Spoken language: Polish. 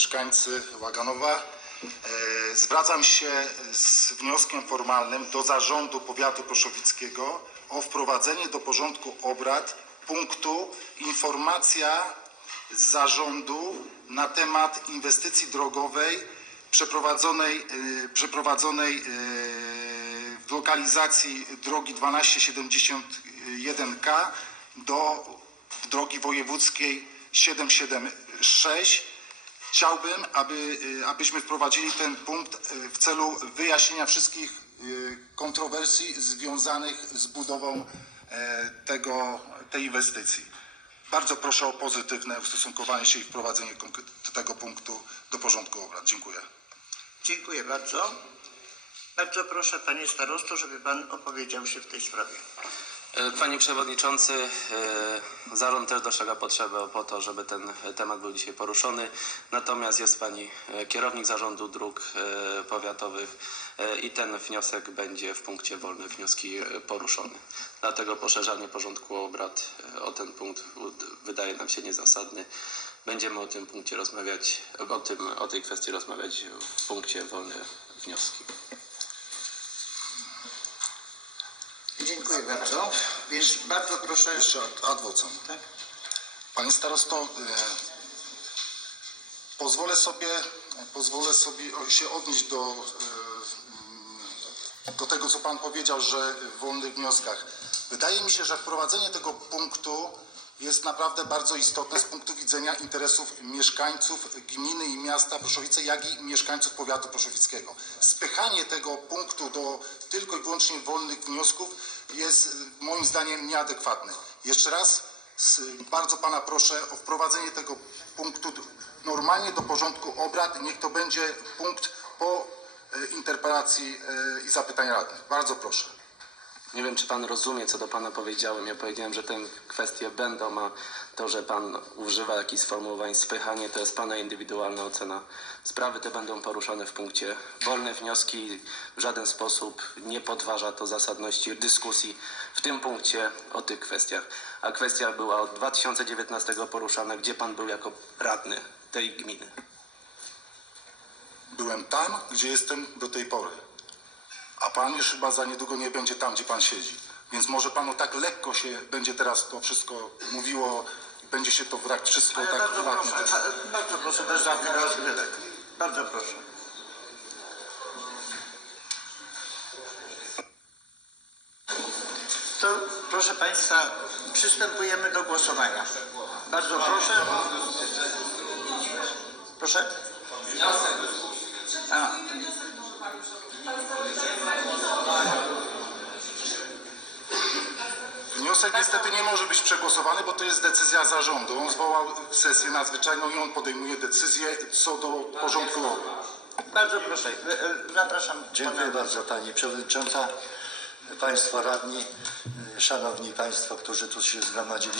mieszkańcy Łaganowa. E, Zwracam się z wnioskiem formalnym do Zarządu Powiatu Proszowickiego o wprowadzenie do porządku obrad punktu informacja z zarządu na temat inwestycji drogowej przeprowadzonej, e, przeprowadzonej e, w lokalizacji drogi 1271K do drogi wojewódzkiej 776. Chciałbym, aby, y, abyśmy wprowadzili ten punkt y, w celu wyjaśnienia wszystkich y, kontrowersji związanych z budową e, tego, tej inwestycji. Bardzo proszę o pozytywne ustosunkowanie się i wprowadzenie tego punktu do porządku obrad. Dziękuję. Dziękuję bardzo. Bardzo proszę panie starosto, żeby pan opowiedział się w tej sprawie. E, Panie Przewodniczący, e, zarząd też dostrzega potrzebę po to, żeby ten temat był dzisiaj poruszony. Natomiast jest Pani e, kierownik Zarządu Dróg Powiatowych i ten wniosek będzie w punkcie wolne wnioski poruszony. Dlatego poszerzanie porządku obrad o ten punkt wydaje nam się niezasadny. Będziemy o tym punkcie rozmawiać, o, tym, o tej kwestii rozmawiać w punkcie wolne wnioski. Dziękuję bardzo. Więc bardzo proszę. Jeszcze adwocem. Tak? Panie starosto, e, pozwolę sobie, pozwolę sobie się odnieść do, e, do tego, co Pan powiedział, że w wolnych wnioskach. Wydaje mi się, że wprowadzenie tego punktu jest naprawdę bardzo istotne z punktu widzenia interesów mieszkańców gminy i miasta Proszowice, jak i mieszkańców powiatu proszowickiego. Spychanie tego punktu do tylko i wyłącznie wolnych wniosków jest moim zdaniem nieadekwatne. Jeszcze raz bardzo Pana proszę o wprowadzenie tego punktu normalnie do porządku obrad. Niech to będzie punkt po e, interpelacji e, i zapytań radnych. Bardzo proszę. Nie wiem, czy pan rozumie, co do pana powiedziałem. Ja powiedziałem, że te kwestie będą, a to, że pan używa jakichś sformułowań spychanie, to jest pana indywidualna ocena. Sprawy te będą poruszone w punkcie wolne wnioski. W żaden sposób nie podważa to zasadności dyskusji w tym punkcie o tych kwestiach. A kwestia była od 2019 poruszana, gdzie pan był jako radny tej gminy. Byłem tam, gdzie jestem do tej pory. A Pan już chyba za niedługo nie będzie tam, gdzie Pan siedzi. Więc może Panu tak lekko się będzie teraz to wszystko mówiło, będzie się to brać wszystko tak bardzo prywatnie. proszę, a- bardzo proszę, bez żadnych rozgrywek. Bardzo proszę. To proszę Państwa, przystępujemy do głosowania. Bardzo proszę. Proszę. A, Wniosek niestety nie może być przegłosowany, bo to jest decyzja zarządu. On zwołał sesję nadzwyczajną i on podejmuje decyzję co do porządku obrad. bardzo proszę, e, e, zapraszam. Dziękuję pana- bardzo Pani Przewodnicząca, Państwo Radni, Szanowni Państwo, którzy tu się zgromadzili.